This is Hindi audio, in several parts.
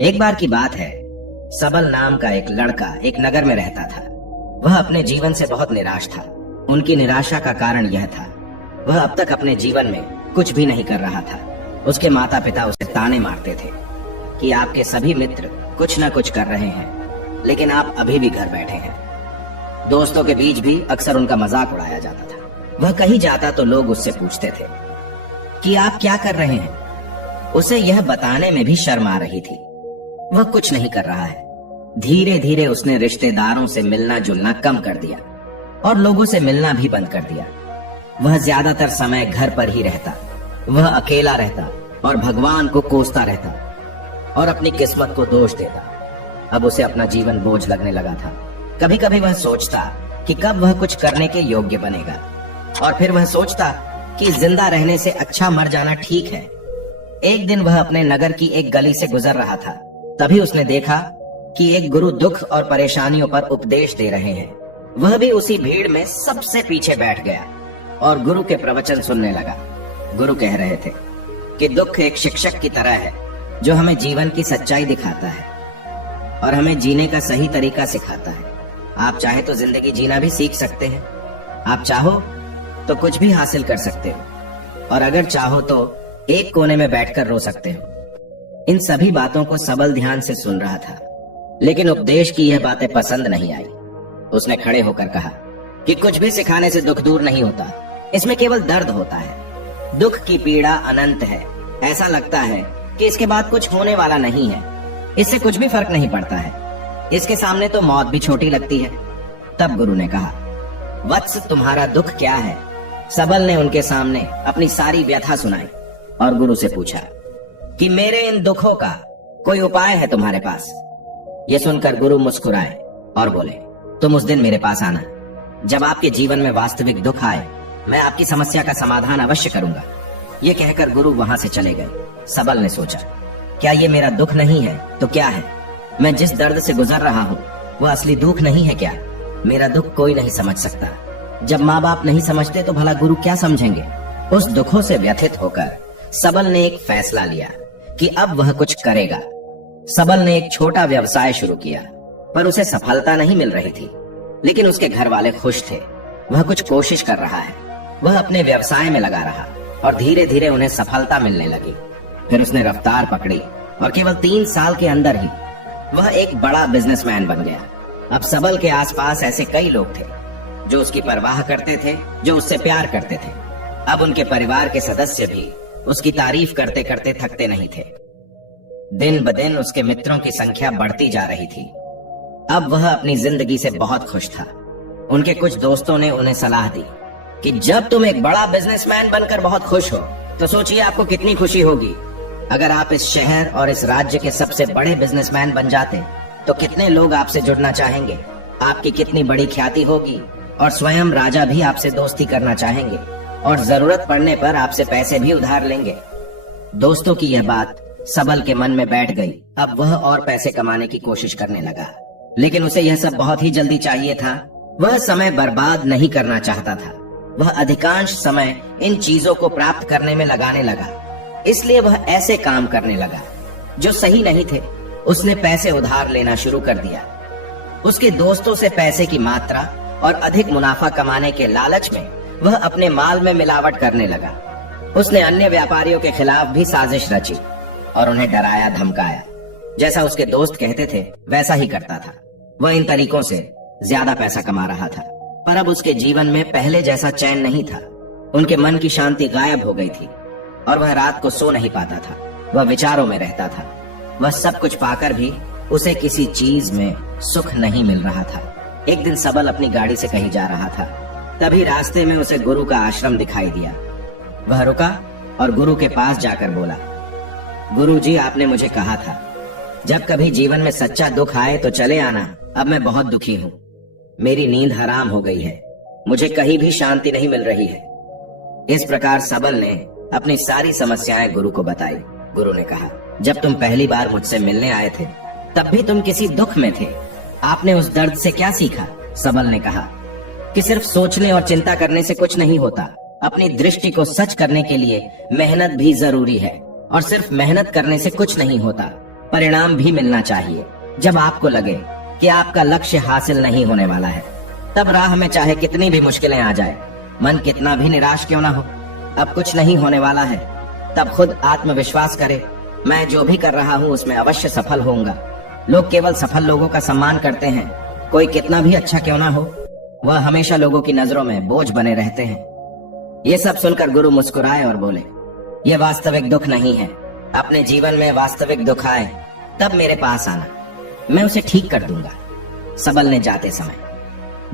एक बार की बात है, सबल नाम का एक लड़का एक नगर में रहता था। वह अपने जीवन से बहुत निराश था। उनकी निराशा का कारण यह था, वह अब तक अपने जीवन में कुछ भी नहीं कर रहा था। उसके माता पिता उसे ताने मारते थे कि आपके सभी मित्र कुछ न कुछ कर रहे हैं, लेकिन आप अभी भी घर बैठे हैं। दोस्तों के बीच भी अक्सर उनका मजाक उड़ाया जाता था। वह कहीं जाता तो लोग उससे पूछते थे कि आप क्या कर रहे हैं। उसे यह बताने में भी शर्म आ रही थी। वह कुछ नहीं कर रहा है। धीरे धीरे उसने रिश्तेदारों से मिलना जुलना कम कर दिया और लोगों से मिलना भी बंद कर दिया। वह ज्यादातर समय घर पर ही रहता। वह अकेला रहता और भगवान को कोसता रहता और अपनी किस्मत को दोष देता। अब उसे अपना जीवन बोझ लगने लगा था। कभी कभी वह सोचता कि कब वह कुछ करने के योग्य बनेगा, और फिर वह सोचता कि जिंदा रहने से अच्छा मर जाना ठीक है। एक दिन वह अपने नगर की एक गली से गुजर रहा था। तभी उसने देखा कि एक गुरु दुख और परेशानियों पर उपदेश दे रहे हैं। वह भी उसी भीड़ में सबसे पीछे बैठ गया और गुरु के प्रवचन सुनने लगा। गुरु कह रहे थे कि दुख एक शिक्षक की तरह है जो हमें जीवन की सच्चाई दिखाता है और हमें जीने का सही तरीका सिखाता है। आप चाहे तो जिंदगी जीना भी सीख सकते हैं। आप चाहो तो कुछ भी हासिल कर सकते हो, और अगर चाहो तो एक कोने में बैठकर रो सकते हो। इन सभी बातों को सबल ध्यान से सुन रहा था, लेकिन उपदेश की यह बातें पसंद नहीं आई। उसने खड़े होकर कहा कि कुछ भी सिखाने से दुख दूर नहीं होता, इसमें केवल दर्द होता है। दुख की पीड़ा अनंत है। ऐसा लगता है कि इसके बाद कुछ होने वाला नहीं है। इससे कुछ भी फर्क नहीं पड़ता है। इसके सामने तो मौत भी छोटी लगती है। तब गुरु ने कहा, वत्स, तुम्हारा दुख क्या है? सबल ने उनके सामने अपनी सारी व्यथा सुनाई और गुरु से पूछा कि मेरे इन दुखों का कोई उपाय है तुम्हारे पास? ये सुनकर गुरु मुस्कुराए और बोले, तुम उस दिन मेरे पास आना जब आपके जीवन में वास्तविक दुख आए। मैं आपकी समस्या का समाधान अवश्य करूंगा। ये कहकर गुरु वहां से चले गए। सबल ने सोचा, क्या ये मेरा दुख नहीं है तो क्या है? मैं जिस दर्द से गुजर रहा हूँ वह असली दुख नहीं है क्या? मेरा दुख कोई नहीं समझ सकता। जब माँ बाप नहीं समझते तो भला गुरु क्या समझेंगे? उस दुखों से व्यथित होकर सबल ने एक फैसला लिया कि अब वह कुछ करेगा। सबल ने एक छोटा व्यवसाय शुरू किया, पर उसे सफलता नहीं मिल रही थी। लेकिन उसके घर वाले खुश थे। वह कुछ कोशिश कर रहा है। वह अपने व्यवसाय में लगा रहा और धीरे धीरे उन्हें सफलता मिलने लगी। फिर उसने रफ्तार पकड़ी और केवल 3 साल के अंदर ही वह एक बड़ा बिजनेसमैन बन गया। अब सबल के आसपास ऐसे कई लोग थे जो उसकी परवाह करते थे, जो उससे प्यार करते थे। अब उनके परिवार के सदस्य भी उसकी तारीफ करते करते थकते नहीं थे। दिन ब दिन उसके मित्रों की संख्या बढ़ती जा रही थी। अब वह अपनी जिंदगी से बहुत खुश था। उनके कुछ दोस्तों ने उन्हें सलाह दी कि जब तुम एक बड़ा बिजनेसमैन बनकर बहुत खुश हो तो सोचिए आपको कितनी खुशी होगी अगर आप इस शहर और इस राज्य के सबसे बड़े बिजनेसमैन बन जाते। तो कितने लोग आपसे जुड़ना चाहेंगे, आपकी कितनी बड़ी ख्याति होगी, और स्वयं राजा भी आपसे दोस्ती करना चाहेंगे और जरूरत पड़ने पर आपसे पैसे भी उधार लेंगे। दोस्तों की यह बात सबल के मन में बैठ गई। अब वह और पैसे कमाने की कोशिश करने लगा, लेकिन उसे यह सब बहुत ही जल्दी चाहिए था। वह समय बर्बाद नहीं करना चाहता था। वह अधिकांश समय इन चीजों को प्राप्त करने में लगाने लगा। इसलिए वह ऐसे काम करने लगा जो सही नहीं थे। उसने पैसे उधार लेना शुरू कर दिया। उसके दोस्तों से पैसे की मात्रा और अधिक मुनाफा कमाने के लालच में वह अपने माल में मिलावट करने लगा। उसने अन्य व्यापारियों के खिलाफ भी साजिश रची और उन्हें डराया धमकाया। जैसा उसके दोस्त कहते थे वैसा ही करता था। वह इन तरीकों से ज्यादा पैसा कमा रहा था, पर अब उसके जीवन में पहले जैसा चैन नहीं था। उनके मन की शांति गायब हो गई थी और वह रात को सो नहीं पाता था। वह विचारों में रहता था। वह सब कुछ पाकर भी उसे किसी चीज में सुख नहीं मिल रहा था। एक दिन सबल अपनी गाड़ी से कहीं जा रहा था। तभी रास्ते में उसे गुरु का आश्रम दिखाई दिया। वह रुका और गुरु के पास जाकर बोला, गुरुजी, आपने मुझे कहा था जब कभी जीवन में सच्चा दुख आए तो चले आना। अब मैं बहुत दुखी हूँ। मेरी नींद हराम हो गई है। मुझे कहीं भी शांति नहीं मिल रही है। इस प्रकार सबल ने अपनी सारी समस्याएं गुरु को बताई। गुरु ने कहा, जब तुम पहली बार मुझसे मिलने आए थे तब भी तुम किसी दुख में थे। आपने उस दर्द से क्या सीखा? सबल ने कहा कि सिर्फ सोचने और चिंता करने से कुछ नहीं होता। अपनी दृष्टि को सच करने के लिए मेहनत भी जरूरी है, और सिर्फ मेहनत करने से कुछ नहीं होता। परिणाम भी मिलना चाहिए। जब आपको लगे कि आपका लक्ष्य हासिल नहीं होने वाला है, तब राह में चाहे कितनी भी मुश्किलें आ जाए, मन कितना भी निराश क्यों ना हो, अब कुछ नहीं होने वाला है, तब खुद आत्मविश्वास करे, मैं जो भी कर रहा हूँ उसमें अवश्य सफल होऊंगा। लोग केवल सफल लोगों का सम्मान करते हैं, कोई कितना भी अच्छा क्यों ना हो, वह हमेशा लोगों की नजरों में बोझ बने रहते हैं। ये सब सुनकर गुरु मुस्कुराए और बोले, ये वास्तविक दुख नहीं है। अपने जीवन में वास्तविक दुख आए तब मेरे पास आना, मैं उसे ठीक कर दूंगा। सबल ने जाते समय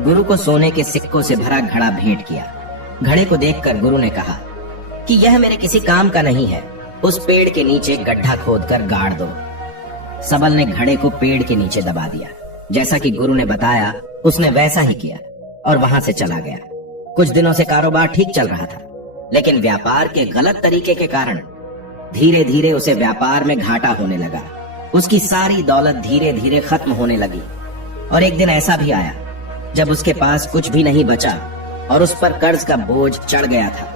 गुरु को सोने के सिक्कों से भरा घड़ा भेंट किया। घड़े को देखकर गुरु ने कहा कि यह मेरे किसी काम का नहीं है, उस पेड़ के नीचे गड्ढा खोदकर गाड़ दो। सबल ने घड़े को पेड़ के नीचे दबा दिया। जैसा कि गुरु ने बताया उसने वैसा ही किया और वहां से चला गया। कुछ दिनों से कारोबार ठीक चल रहा था, लेकिन व्यापार के गलत तरीके के कारण धीरे धीरे उसे व्यापार में घाटा होने लगा। उसकी सारी दौलत धीरे धीरे खत्म होने लगी और एक दिन ऐसा भी आया जब उसके पास कुछ भी नहीं बचा और उस पर कर्ज का बोझ चढ़ गया था।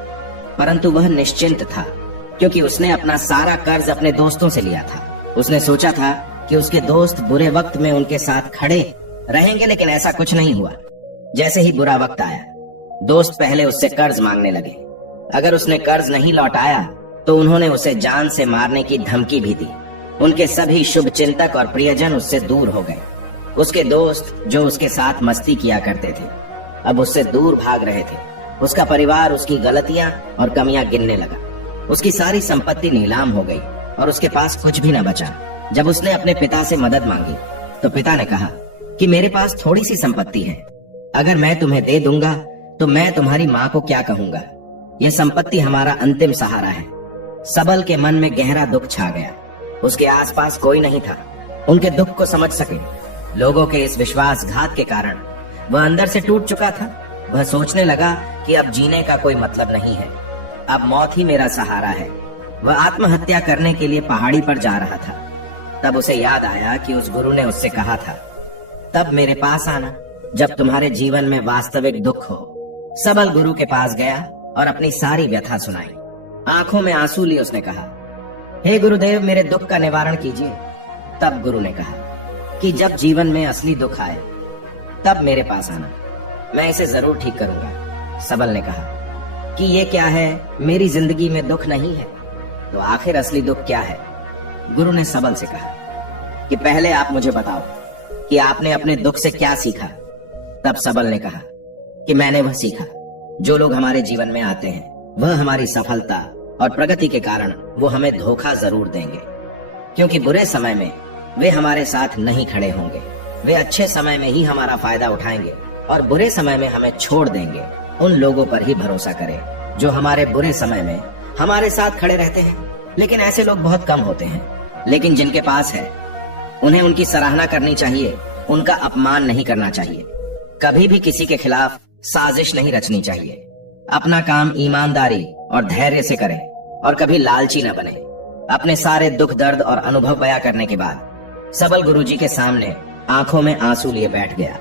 परंतु वह निश्चिंत था, क्योंकि उसने अपना सारा कर्ज अपने दोस्तों से लिया था। उसने सोचा था कि उसके दोस्त बुरे वक्त में उनके साथ खड़े रहेंगे, लेकिन ऐसा कुछ नहीं हुआ। जैसे ही बुरा वक्त आया, दोस्त पहले उससे कर्ज मांगने लगे। अगर उसने कर्ज नहीं लौटाया तो उन्होंने उसे जान से मारने की धमकी भी दी। उनके सभी शुभ चिंतक और प्रियजन उससे दूर हो गए। उसके दोस्त जो उसके साथ मस्ती किया करते थे, अब उससे दूर भाग रहे थे। उसका परिवार उसकी गलतियां और कमियां गिनने लगा। उसकी सारी संपत्ति नीलाम हो गई और उसके पास कुछ भी न बचा। जब उसने अपने पिता से मदद मांगी तो पिता ने कहा कि मेरे पास थोड़ी सी संपत्ति है, अगर मैं तुम्हें दे दूंगा तो मैं तुम्हारी माँ को क्या कहूंगा। यह संपत्ति हमारा अंतिम सहारा है। सबल के मन में गहरा दुख छा गया। उसके आसपास कोई नहीं था उनके दुख को समझ सके। लोगों के इस विश्वासघात के कारण वह अंदर से टूट चुका था। वह सोचने लगा कि अब जीने का कोई मतलब नहीं है, अब मौत ही मेरा सहारा है। वह आत्महत्या करने के लिए पहाड़ी पर जा रहा था। तब उसे याद आया कि उस गुरु ने उससे कहा था, तब मेरे पास आना जब तुम्हारे जीवन में वास्तविक दुख हो। सबल गुरु के पास गया और अपनी सारी व्यथा सुनाई। आंखों में आंसू लिए उसने कहा, हे गुरुदेव, मेरे दुख का निवारण कीजिए। तब गुरु ने कहा कि जब जीवन में असली दुख आए तब मेरे पास आना, मैं इसे जरूर ठीक करूंगा। सबल ने कहा कि ये क्या है, मेरी जिंदगी में दुख नहीं है, तो आखिर असली दुख क्या है? गुरु ने सबल से कहा कि पहले आप मुझे बताओ कि आपने अपने दुख से क्या सीखा। तब सबल ने कहा कि मैंने वह सीखा, जो लोग हमारे जीवन में आते हैं वह हमारी सफलता और प्रगति के कारण वो हमें धोखा जरूर देंगे, क्योंकि बुरे समय में वे हमारे साथ नहीं खड़े होंगे। वे अच्छे समय में ही हमारा फायदा उठाएंगे और बुरे समय में हमें छोड़ देंगे। उन लोगों पर ही भरोसा करें जो हमारे बुरे समय में हमारे साथ खड़े रहते हैं। लेकिन ऐसे लोग बहुत कम होते हैं, लेकिन जिनके पास है उन्हें उनकी सराहना करनी चाहिए, उनका अपमान नहीं करना चाहिए। कभी भी किसी के खिलाफ साजिश नहीं रचनी चाहिए। अपना काम ईमानदारी और धैर्य से करें और कभी लालची न बने। अपने सारे दुख दर्द और अनुभव बयां करने के बाद सबल गुरुजी के सामने आंखों में आंसू लिए बैठ गया।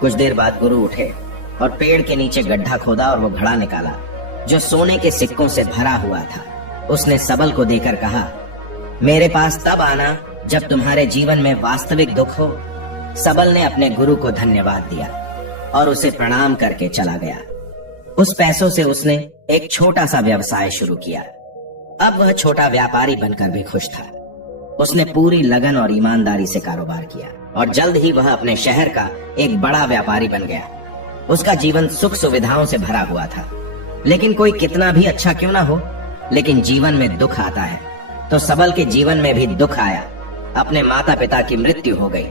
कुछ देर बाद गुरु उठे और पेड़ के नीचे गड्ढा खोदा और वो घड़ा निकाला जो सोने के सिक्कों से भरा हुआ था। उसने सबल को देकर कहा, मेरे पास तब आना जब तुम्हारे जीवन में वास्तविक दुख हो। सबल ने अपने गुरु को धन्यवाद दिया और उसे प्रणाम करके चला गया। उस पैसों से उसने एक छोटा सा व्यवसाय शुरू किया। अब वह छोटा व्यापारी बनकर भी खुश था। उसने पूरी लगन और ईमानदारी से कारोबार किया और जल्द ही वह अपने शहर का एक बड़ा व्यापारी बन गया। उसका जीवन सुख सुविधाओं से भरा हुआ था। लेकिन कोई कितना भी अच्छा क्यों ना हो, लेकिन जीवन में दुख आता है, तो सबल के जीवन में भी दुख आया। अपने माता पिता की मृत्यु हो गई।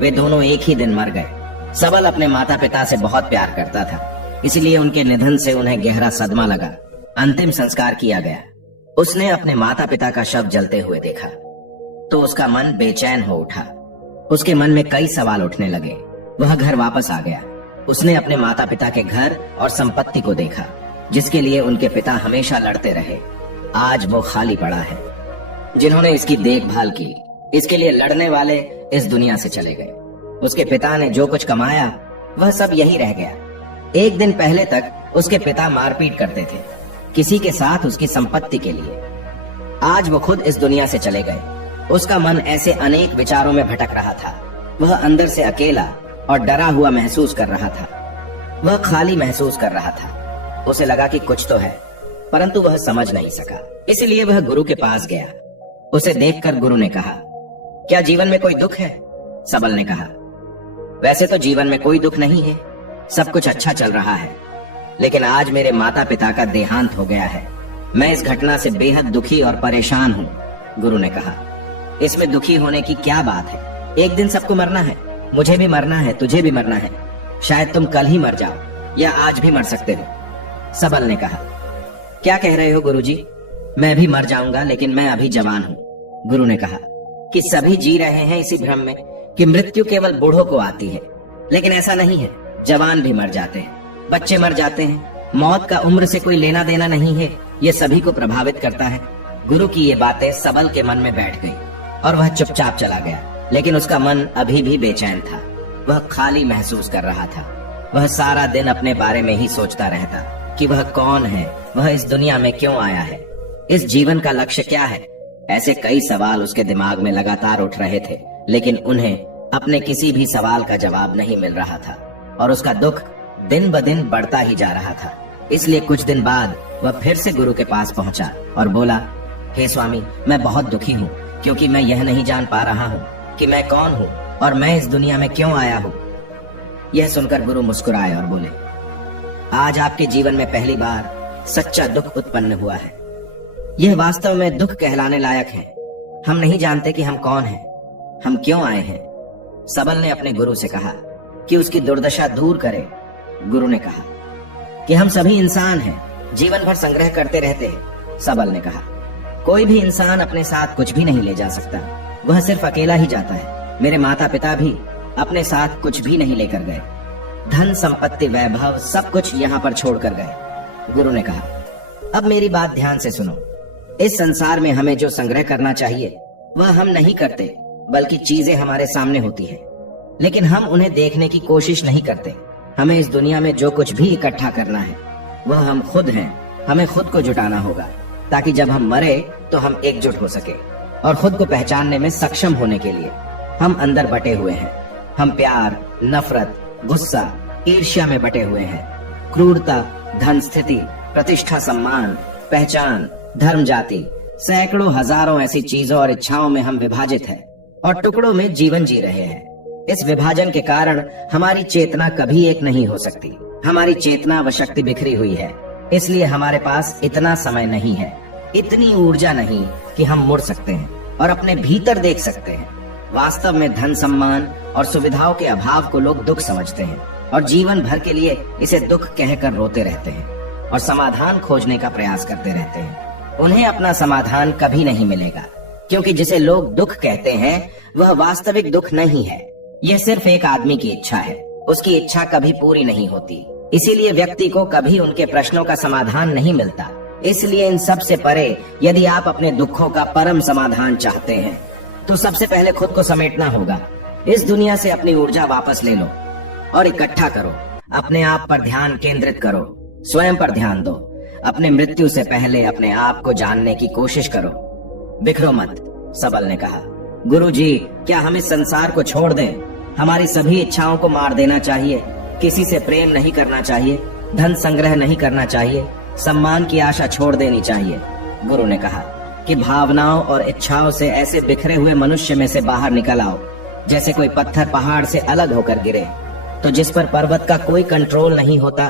वे दोनों एक ही दिन मर गए। सबल अपने माता पिता से बहुत प्यार करता था, इसलिए उनके निधन से उन्हें गहरा सदमा लगा। अंतिम संस्कार किया गया। उसने अपने माता पिता का शव जलते हुए देखा तो उसका मन बेचैन हो उठा। उसके मन में कई सवाल उठने लगे। वह घर वापस आ गया। उसने अपने माता पिता के घर और संपत्ति को देखा, जिसके लिए उनके पिता हमेशा लड़ते रहे। आज वो खाली पड़ा है। जिन्होंने इसकी देखभाल की, इसके लिए लड़ने वाले इस दुनिया से चले गए। उसके पिता ने जो कुछ कमाया वह सब यही रह गया। एक दिन पहले तक उसके पिता मारपीट करते थे किसी के साथ उसकी संपत्ति के लिए। आज वो खुद इस दुनिया से चले गए। उसका मन ऐसे अनेक विचारों में भटक रहा था। वह अंदर से अकेला और डरा हुआ महसूस कर रहा था। वह खाली महसूस कर रहा था। उसे लगा कि कुछ तो है, परंतु वह समझ नहीं सका। इसलिए वह गुरु के पास गया। उसे देखकर गुरु ने कहा, क्या जीवन में कोई दुख है? सबल ने कहा, वैसे तो जीवन में कोई दुख नहीं है, सब कुछ अच्छा चल रहा है, लेकिन आज मेरे माता पिता का देहांत हो गया है। मैं इस घटना से बेहद दुखी और परेशान हूँ। गुरु ने कहा, इसमें दुखी होने की क्या बात है? एक दिन सबको मरना है, मुझे भी मरना है, तुझे भी मरना है। शायद तुम कल ही मर जाओ या आज भी मर सकते हो। सबल ने कहा, क्या कह रहे हो गुरुजी? मैं भी मर जाऊंगा, लेकिन मैं अभी जवान हूँ। गुरु ने कहा कि सभी जी रहे हैं इसी भ्रम में कि मृत्यु केवल बूढ़ों को आती है, लेकिन ऐसा नहीं है। जवान भी मर जाते हैं, बच्चे मर जाते हैं। मौत का उम्र से कोई लेना देना नहीं है, ये सभी को प्रभावित करता है। गुरु की ये बातें सबल के मन में बैठ गई और वह चुपचाप चला गया। लेकिन उसका मन अभी भी बेचैन था। वह खाली महसूस कर रहा था। वह सारा दिन अपने बारे में ही सोचता रहता कि वह कौन है, वह इस दुनिया में क्यों आया है, इस जीवन का लक्ष्य क्या है। ऐसे कई सवाल उसके दिमाग में लगातार उठ रहे थे, लेकिन उन्हें अपने किसी भी सवाल का जवाब नहीं मिल रहा था और उसका दुख दिन ब दिन बढ़ता ही जा रहा था। इसलिए कुछ दिन बाद वह फिर से गुरु के पास पहुंचा और बोला, हे स्वामी, मैं बहुत दुखी हूँ, क्योंकि मैं यह नहीं जान पा रहा हूँ कि मैं कौन हूँ और मैं इस दुनिया में क्यों आया हूँ। यह सुनकर गुरु मुस्कुराए और बोले, आज आपके जीवन में पहली बार सच्चा दुख उत्पन्न हुआ है। यह वास्तव में दुख कहलाने लायक है। हम नहीं जानते कि हम कौन हैं, हम क्यों आए हैं। सबल ने अपने गुरु से कहा कि उसकी दुर्दशा दूर करे। गुरु ने कहा कि हम सभी इंसान हैं, जीवन भर संग्रह करते रहते हैं। सबल ने कहा, कोई भी इंसान अपने साथ कुछ भी नहीं ले जा सकता, वह सिर्फ अकेला ही जाता है। मेरे माता पिता भी अपने साथ कुछ भी नहीं लेकर गए। धन संपत्ति वैभव सब कुछ यहाँ पर छोड़कर गए। गुरु ने कहा, अब मेरी बात ध्यान से सुनो। इस संसार में हमें जो संग्रह करना चाहिए वह हम नहीं करते, बल्कि चीजें हमारे सामने होती है, लेकिन हम उन्हें देखने की कोशिश नहीं करते। हमें इस दुनिया में जो कुछ भी इकट्ठा करना है वह हम खुद हैं। हमें खुद को जुटाना होगा, ताकि जब हम मरे तो हम एकजुट हो सके और खुद को पहचानने में सक्षम होने के लिए। हम अंदर बटे हुए हैं। हम प्यार, नफरत, गुस्सा, ईर्ष्या में बटे हुए हैं। क्रूरता, धन, स्थिति, प्रतिष्ठा, सम्मान, पहचान, धर्म, जाति, सैकड़ों हजारों ऐसी चीजों और इच्छाओं में हम विभाजित हैं और टुकड़ों में जीवन जी रहे हैं। इस विभाजन के कारण हमारी चेतना कभी एक नहीं हो सकती। हमारी चेतना व शक्ति बिखरी हुई है, इसलिए हमारे पास इतना समय नहीं है, इतनी ऊर्जा नहीं कि हम मुड़ सकते हैं और अपने भीतर देख सकते हैं। वास्तव में धन, सम्मान और सुविधाओं के अभाव को लोग दुख समझते हैं और जीवन भर के लिए इसे दुख कहकर रोते रहते हैं और समाधान खोजने का प्रयास करते रहते हैं। उन्हें अपना समाधान कभी नहीं मिलेगा, क्योंकि जिसे लोग दुख कहते हैं वह वास्तविक दुख नहीं है। यह सिर्फ एक आदमी की इच्छा है। उसकी इच्छा कभी पूरी नहीं होती, इसीलिए व्यक्ति को कभी उनके प्रश्नों का समाधान नहीं मिलता। इसलिए इन सब से परे यदि आप अपने दुखों का परम समाधान चाहते हैं तो सबसे पहले खुद को समेटना होगा। इस दुनिया से अपनी ऊर्जा वापस ले लो और इकट्ठा करो। अपने आप पर ध्यान केंद्रित करो, स्वयं पर ध्यान दो। अपने मृत्यु से पहले अपने आप को जानने की कोशिश करो। बिखरो मत, सबल ने कहा। गुरुजी, क्या हम इस संसार को छोड़ दें? हमारी सभी इच्छाओं को मार देना चाहिए। किसी से प्रेम नहीं करना चाहिए, धन संग्रह नहीं करना चाहिए, सम्मान की आशा छोड़ देनी चाहिए। गुरु ने कहा कि भावनाओं और इच्छाओं से ऐसे बिखरे हुए मनुष्य में से बाहर निकल आओ, जैसे कोई पत्थर पहाड़ से अलग होकर गिरे तो जिस पर पर्वत का कोई कंट्रोल नहीं होता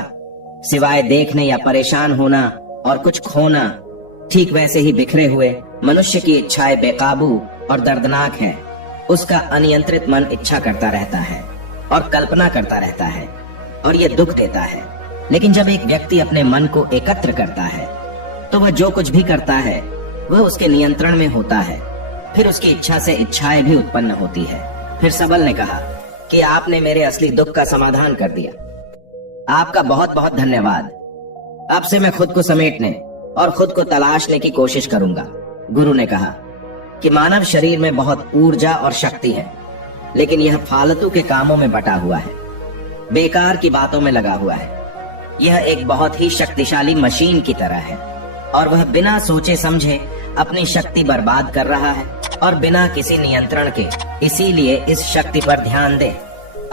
सिवाय देखने या परेशान होना और कुछ खोना। ठीक वैसे ही बिखरे हुए मनुष्य की इच्छाएं बेकाबू और दर्दनाक हैं। उसका अनियंत्रित मन इच्छा करता रहता है और कल्पना करता रहता है और ये दुख देता है। लेकिन जब एक व्यक्ति अपने मन को एकत्र करता है तो वह जो कुछ भी करता है वह उसके नियंत्रण में होता है। फिर उसकी इच्छा से इच्छाएं भी उत्पन्न होती है। फिर सबल ने कहा कि आपने मेरे असली दुख का समाधान कर दिया। आपका बहुत बहुत धन्यवाद। अब से मैं खुद को समेटने और खुद को तलाशने की कोशिश करूंगा। गुरु ने कहा कि मानव शरीर में बहुत ऊर्जा और शक्ति है, लेकिन यह फालतू के कामों में बटा हुआ है, बेकार की बातों में लगा हुआ है। यह एक बहुत ही शक्तिशाली मशीन की तरह है और वह बिना सोचे समझे अपनी शक्ति बर्बाद कर रहा है। और बिना किसी नियंत्रण के। इसीलिए इस शक्ति पर ध्यान दे,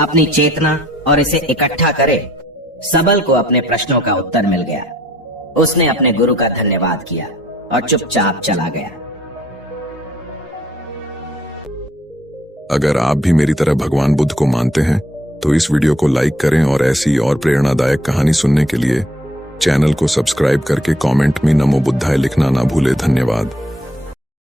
अपनी चेतना और इसे इकट्ठा करे। सबल को अपने प्रश्नों का उत्तर मिल गया। उसने अपने गुरु का धन्यवाद किया और चुपचाप चला गया। अगर आप भी मेरी तरह भगवान बुद्ध को मानते हैं तो इस वीडियो को लाइक करें और ऐसी और प्रेरणादायक कहानी सुनने के लिए चैनल को सब्सक्राइब करके कमेंट में नमो बुद्धाय लिखना ना भूले। धन्यवाद।